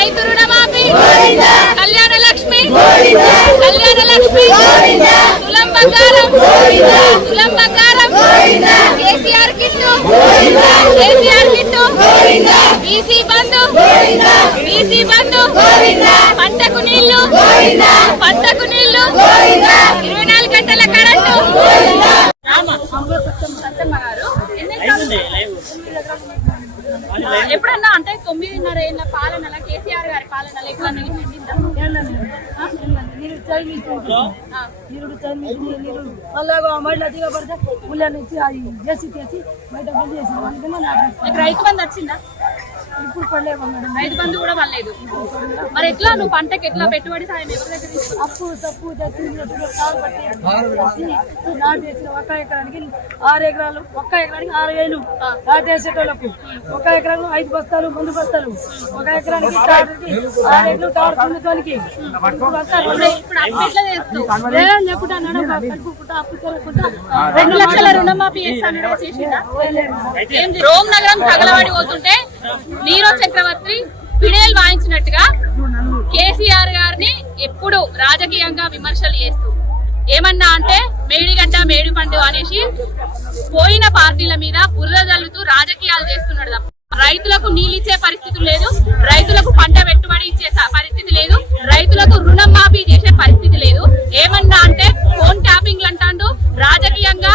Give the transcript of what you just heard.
రైతు రుణమాఫీ, కళ్యాణ లక్ష్మి, తులం బంగారం, కేసీఆర్ కిట్టు, బీసీ బంధు, పంటకు నీళ్లు, 24 గంటల కరెంటు. ఎప్పుడన్నా అంటే 9.5 ఏళ్ల పాలన కేసీఆర్ గారి పాలనలో ఎప్పుడన్నా రైతు బంధు వచ్చిందా? ఇప్పుడు పడలేము మేడం. రైతు బంధు కూడా పడలేదు. మరి ఎట్లా నువ్వు పంటకి ఎట్లా పెట్టుబడి సాయం ఎవరి దగ్గర అప్పు తప్పు నాటేసిన 1 ఎకరానికి 6 ఎకరాలు, 1 ఎకరానికి 6,000 నాటేసేటోళ్ళకు, 1 ఎకరానికి 5 బస్తాలు మందు బస్తాలు, 1 ఎకరానికి 6 ఎకరాలు టార్ పొందుతానికి చెప్పుకుంటా 2 లక్షల రుణమాఫీ చేస్తాను చేసిందా? రోమ్ నగరం తగలబడి పోతుంటే నీరో చక్రవర్తి ఫిడేల్ వాయించినట్టుగా కేసీఆర్ గారిని ఎప్పుడు రాజకీయంగా విమర్శలు చేస్తూ ఏమన్నా అంటే మేడిగడ్డ మేడిపండు అనేసి పోయిన పార్టీల మీద బురద జల్లుతూ రాజకీయాలు చేస్తున్నాడు తప్ప రైతులకు నీళ్ళిచ్చే పరిస్థితి లేదు, రైతులకు పంట పెట్టుబడి ఇచ్చే పరిస్థితి లేదు, రైతులకు రుణం మాఫీ చేసే పరిస్థితి లేదు. ఏమన్నా అంటే ఫోన్ ట్యాపింగ్లు అంటాడు, రాజకీయంగా